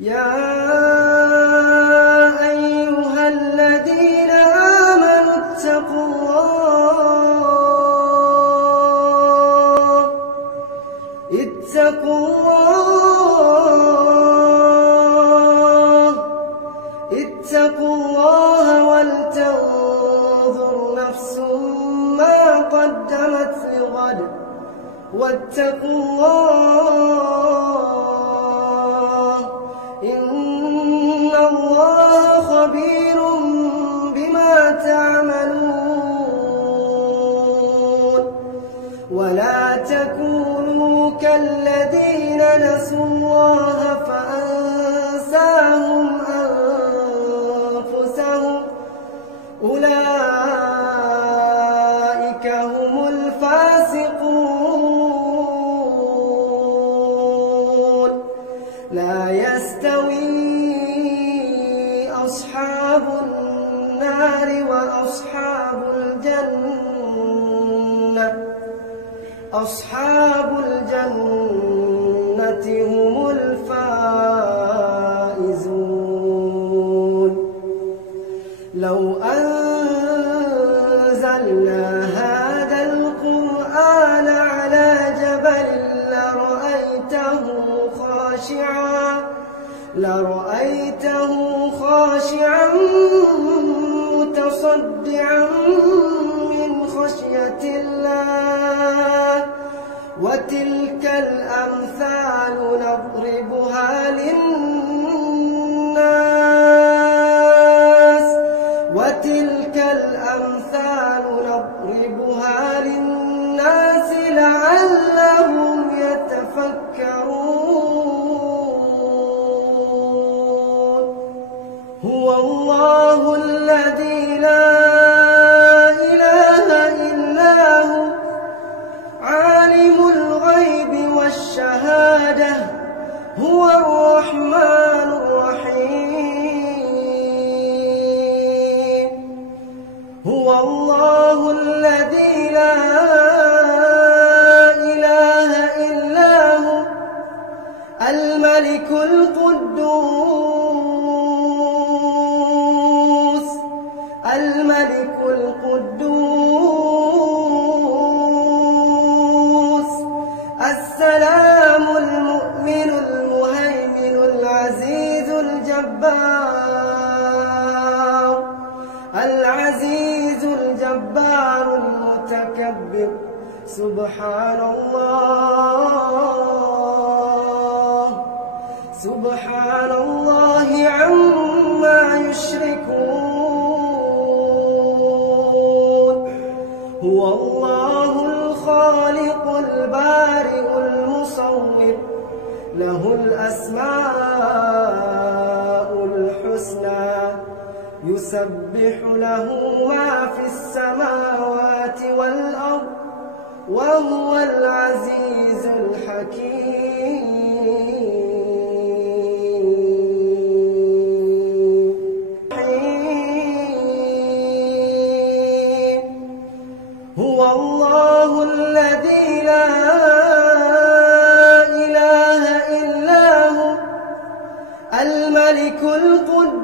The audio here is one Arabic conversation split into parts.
يا أيها الذين آمنوا اتقوا الله ولتنظر نفس ما قدمت لغد واتقوا الله إن الله خبير بما تعملون. ولا تكونوا كالذين نسوا الله فأنساهم أنفسهم أولئك هم الفاسقون. لا يستوي أصحاب النار وأصحاب الجنة، أصحاب الجنة هم الفائزون. لو أنزلنا هذا القرآن على جبل لرأيته خاشعا متصدعا من خشية الله. وتلك الأمثال نضربها للناس لعلهم يتفكرون. هو الله الذي لا إله إلا هو عالم الغيب والشهادة هو الرحمن الرحيم. هو الله الذي لا إله إلا هو الملك القدوس السلام المؤمن المهيمن العزيز الجبار المتكبر. سبحان الله عما يشركون. هو الله الخالق البارئ المصور له الأسماء الحسنى يسبح له ما في السماوات والأرض وهو العزيز الحكيم. هو الله الذي لا إله إلا هو الملك القدوس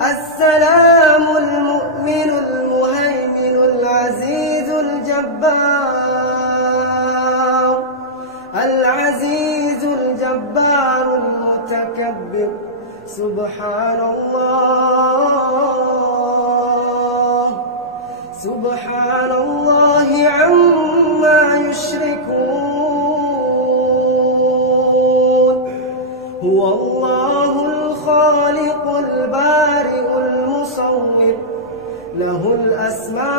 السلام المؤمن المهيمن العزيز الجبار المتكبر. سبحان الله عما يشركون. هو الله الخالق البارئ المصور له الأسماء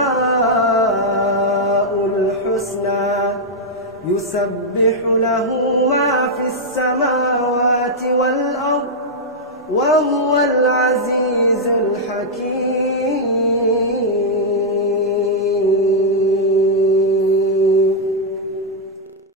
الحسنى يسبح له ما في السماوات والأرض وهو العزيز الحكيم.